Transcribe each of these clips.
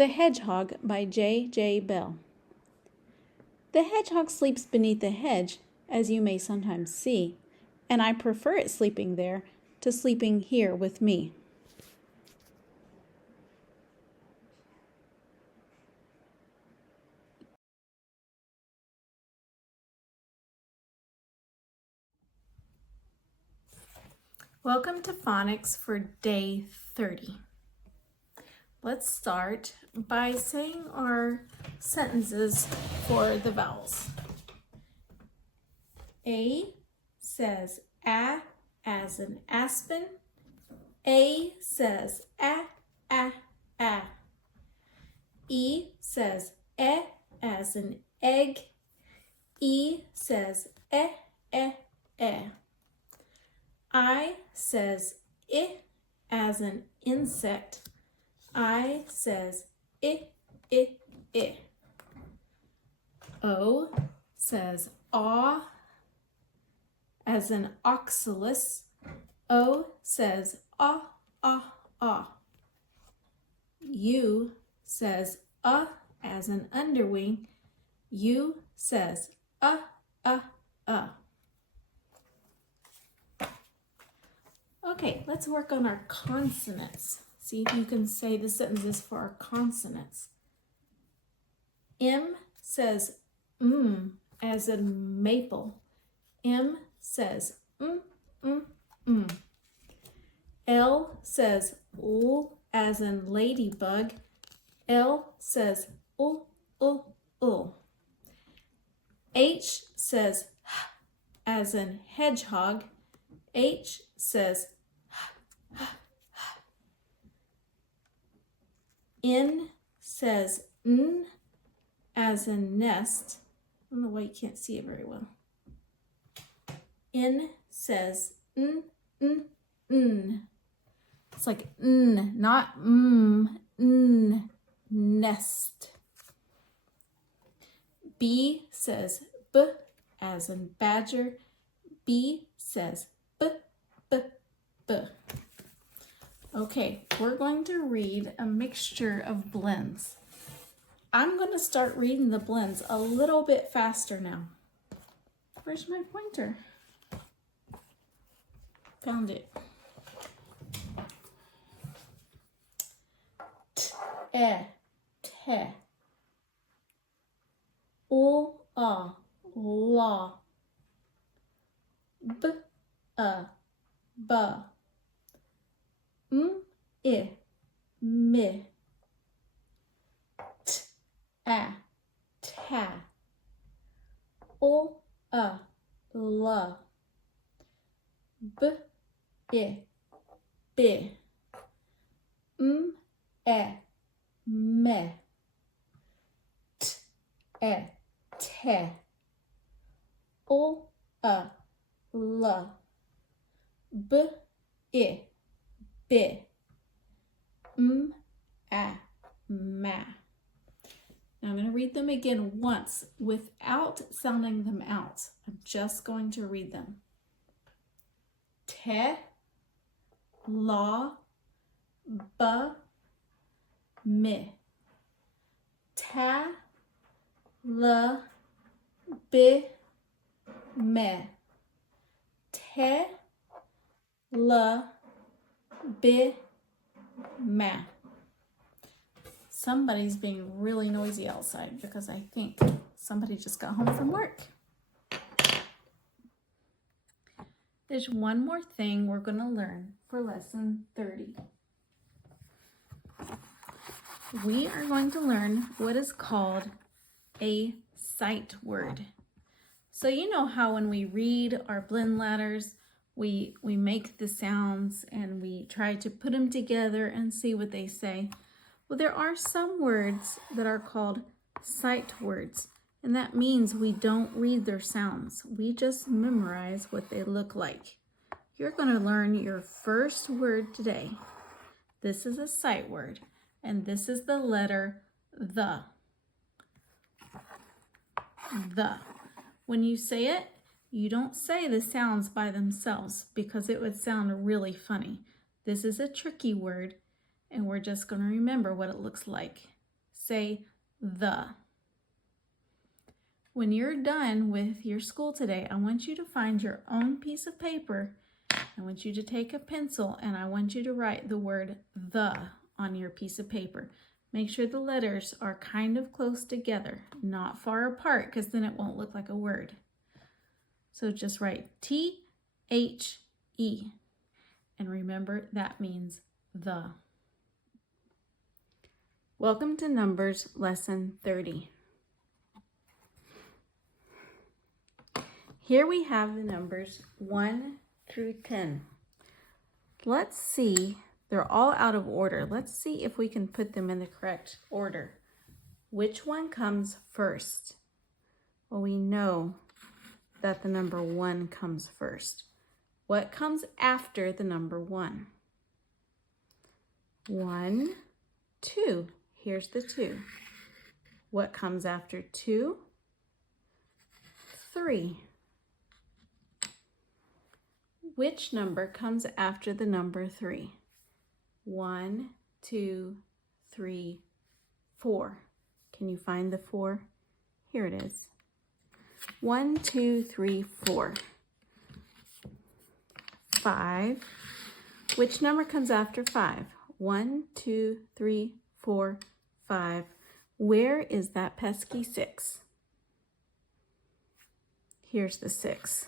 The Hedgehog by J.J. Bell. The hedgehog sleeps beneath the hedge, as you may sometimes see, and I prefer it sleeping there to sleeping here with me. Welcome to Phonics for day 30. Let's start by saying our sentences for the vowels. A says a as in aspen. A says a. E says e as in egg. E says e. I says I as in insect. I says I. O says aw as in oxalis. O says ah. U says as in underwing. U says Okay, let's work on our consonants. See if you can say the sentences for our consonants. M says as in maple. M says L says l as in ladybug. L says ul. H says h as in hedgehog. H says N says n as in nest. I don't know why you can't see it very well. N says n. It's like n, not n, nest. B says b as in badger. B says b. Okay, we're going to read a mixture of blends. I'm going to start reading the blends a little bit faster now. Where's my pointer? Found it. Te. La. Ba. Me. Ta. La. Be. Me. Te. La. Be. Ma. Now I'm going to read them again once without sounding them out. I'm just going to read them. Te, la, ba, me. Ta, la, be, me. Te, la, be, ma. Somebody's being really noisy outside because I think somebody just got home from work. There's one more thing we're going to learn for lesson 30. We are going to learn what is called a sight word. So you know how when we read our blend letters, we make the sounds and we try to put them together and see what they say. Well, there are some words that are called sight words, and that means we don't read their sounds. We just memorize what they look like. You're going to learn your first word today. This is a sight word, and this is the letter the. The. When you say it, you don't say the sounds by themselves because it would sound really funny. This is a tricky word, and we're just going to remember what it looks like. say the. When you're done with your school today, I want you to find your own piece of paper. I want you to take a pencil and I want you to write the word the on your piece of paper. Make sure the letters are kind of close together, not far apart, because then it won't look like a word. So just write T-H-E. And remember, that means the. Welcome to Numbers Lesson 30. Here we have the numbers 1 through 10. Let's see, they're all out of order. Let's see if we can put them in the correct order. Which one comes first? Well, we know that the number 1 comes first. What comes after the number 1? 1, 2. Here's the 2. What comes after 2? 3. Which number comes after the number 3? 1, 2, 3, 4. Can you find the 4? Here it is. 1, 2, 3, 4. 5. Which number comes after 5? 1, 2, 3, 4, 5. Where is that pesky 6? Here's the 6.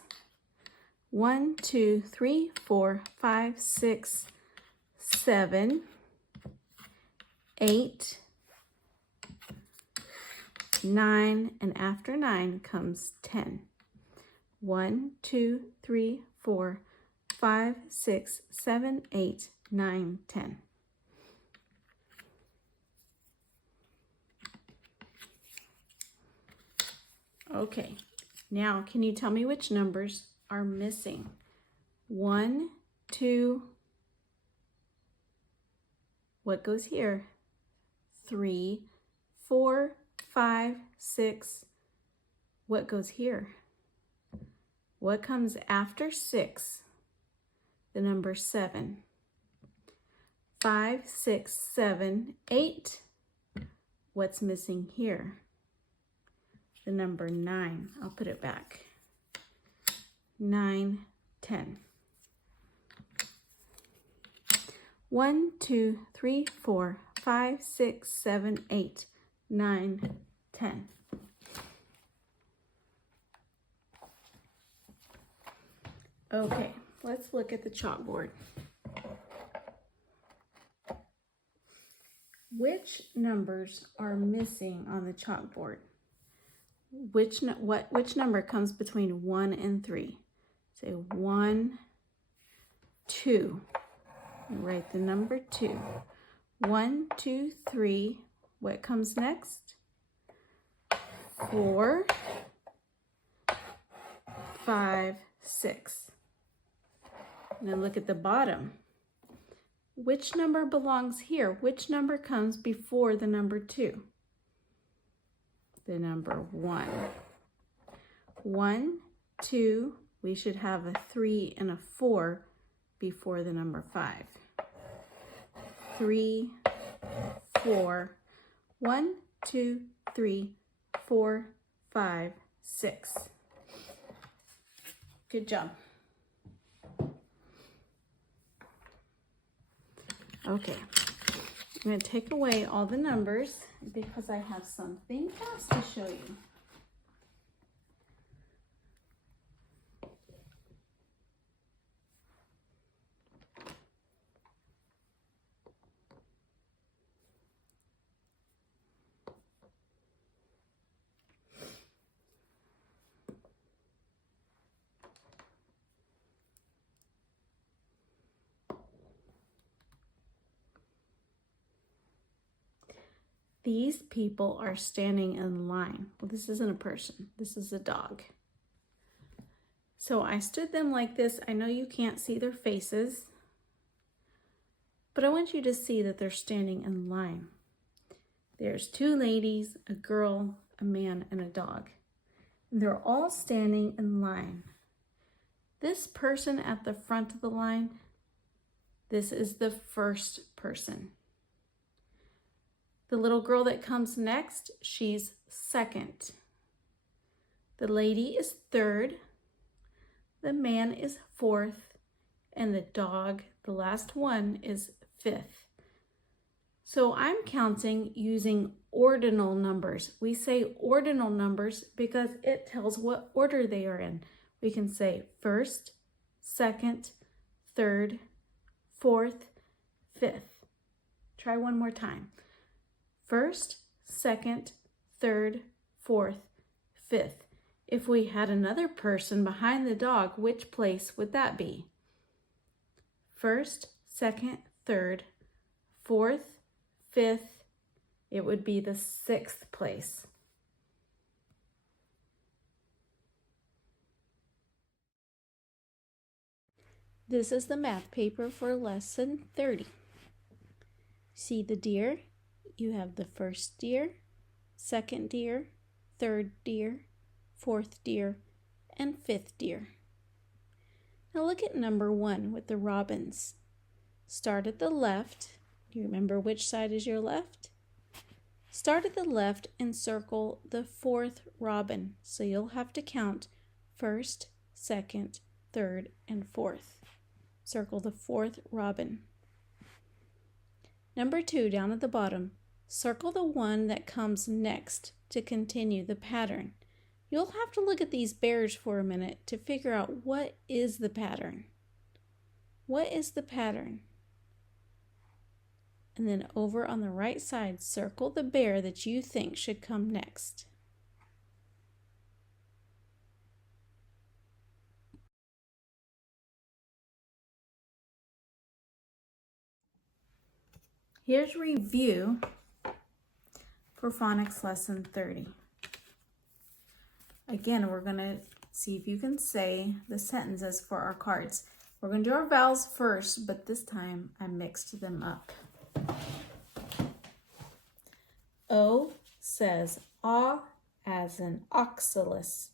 1, 2, 3, 4, 5, 6, 7, 8, 9, and after 9 comes 10. 1, 2, 3, 4, 5, 6, 7, 8, 9, 10. Okay, now can you tell me which numbers are missing? 1, 2, what goes here? 3, 4, 5, 6, what goes here? What comes after 6? The number 7. 5, 6, 7, 8. What's missing here? The number 9. I'll put it back. 9, 10. 1, 2, 3, 4, 5, 6, 7, 8, 9, 10. Okay, let's look at the chalkboard. Which numbers are missing on the chalkboard? Which number comes between 1 and 3? Say 1, 2. Write the number 2. 1, 2, 3. What comes next? 4, 5, 6. And then look at the bottom. Which number belongs here? Which number comes before the number 2? The number 1. 1, 2, we should have a 3 and a 4 before the number 5. 3, 4, 1, 2, 3, 4, 5, 6. Good job. Okay, I'm going to take away all the numbers because I have something else to show you. These people are standing in line. Well, this isn't a person. This is a dog. So I stood them like this. I know you can't see their faces, but I want you to see that they're standing in line. There's 2 ladies, a girl, a man, and a dog. And they're all standing in line. This person at the front of the line, this is the first person. The little girl that comes next, she's second. The lady is third. The man is fourth. And the dog, the last one, is fifth. So I'm counting using ordinal numbers. We say ordinal numbers because it tells what order they are in. We can say first, second, third, fourth, fifth. Try one more time. First, second, third, fourth, fifth. If we had another person behind the dog, which place would that be? First, second, third, fourth, fifth. It would be the sixth place. This is the math paper for lesson 30. See the deer? You have the first deer, second deer, third deer, fourth deer, and fifth deer. Now look at number 1 with the robins. Start at the left. Do you remember which side is your left? Start at the left and circle the fourth robin. So you'll have to count first, second, third, and fourth. Circle the fourth robin. Number 2, down at the bottom, circle the one that comes next to continue the pattern. You'll have to look at these bears for a minute to figure out what is the pattern. What is the pattern? And then over on the right side, circle the bear that you think should come next. Here's review for phonics lesson 30. Again, we're going to see if you can say the sentences for our cards. We're going to do our vowels first, but this time I mixed them up. O says ah as in oxalis.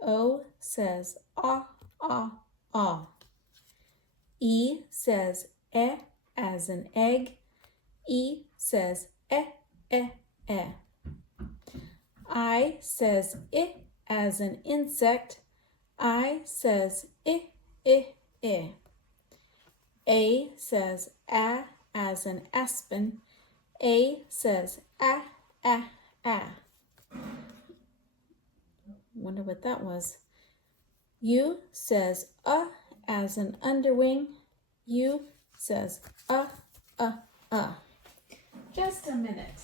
O says ah, ah, ah. E says as in egg. E says eh. I says as an insect. I says eh. A says as an aspen. A says ah. Wonder what that was. U says as an underwing. U says Just a minute.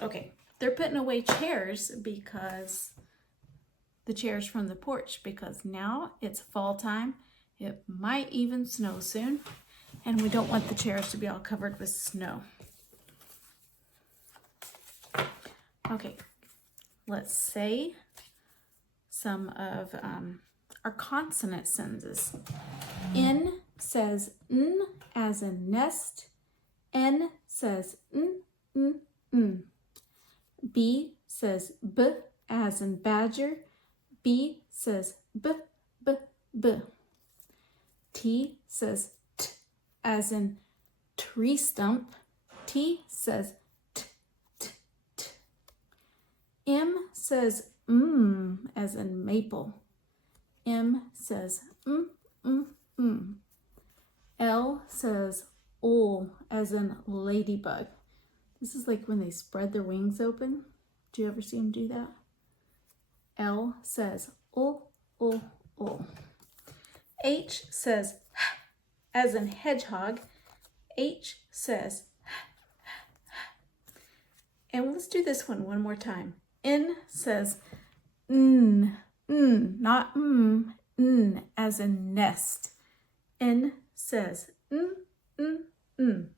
Okay, they're putting away chairs because the chairs from the porch because now it's fall time. It might even snow soon, and we don't want the chairs to be all covered with snow. Okay, let's say some of our consonant sentences. N says n as in nest. N says n. B says b as in badger. B says b. T says t as in tree stump. T says t. M says as in maple. M says L says ol as in ladybug. This is like when they spread their wings open. Do you ever see them do that? L says ol. H says as in hedgehog. H says and let's do this one more time. N says not n as in nest. N says n.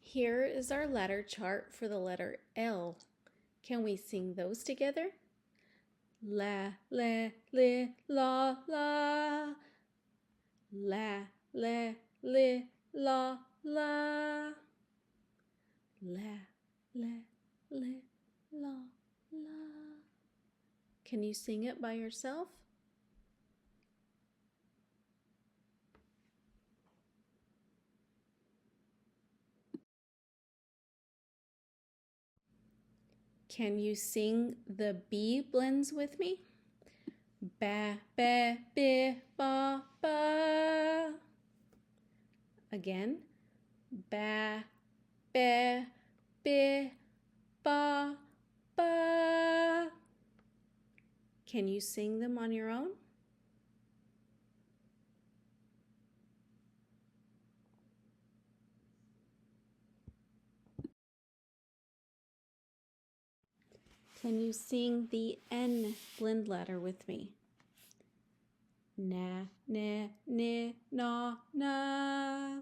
Here is our letter chart for the letter L. Can we sing those together? La, le, li, la, la. La, le, li, la, la. La, le, li, la, la. Can you sing it by yourself? Can you sing the B blends with me? Ba, ba, bi, ba, ba. Again. Ba, ba, bi, ba, ba. Can you sing them on your own? Can you sing the N blend letter with me? Na, ne, ni, na, na.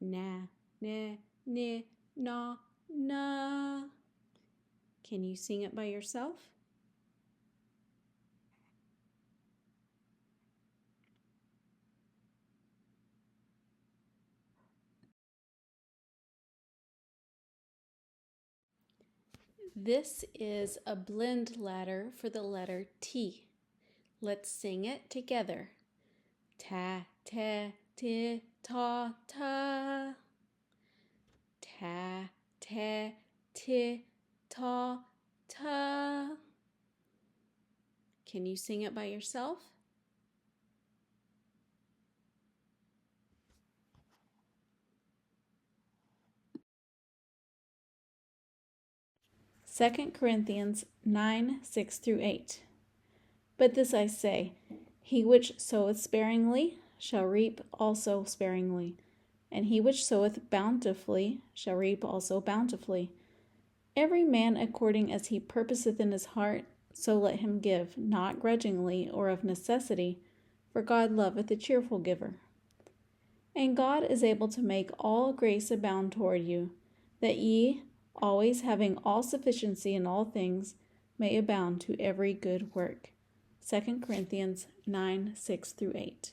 Na, ne, ni, na, na. Can you sing it by yourself? This is a blend letter for the letter T. Let's sing it together. Ta, te, ti, ta, ta. Ta, te, ti, ta, ta. Can you sing it by yourself? Second Corinthians 9, 6 through 8. But this I say, he which soweth sparingly shall reap also sparingly, and he which soweth bountifully shall reap also bountifully. Every man according as he purposeth in his heart, so let him give, not grudgingly or of necessity, for God loveth a cheerful giver. And God is able to make all grace abound toward you, that ye, always having all sufficiency in all things, may abound to every good work. 2 Corinthians 9, 6 through 8.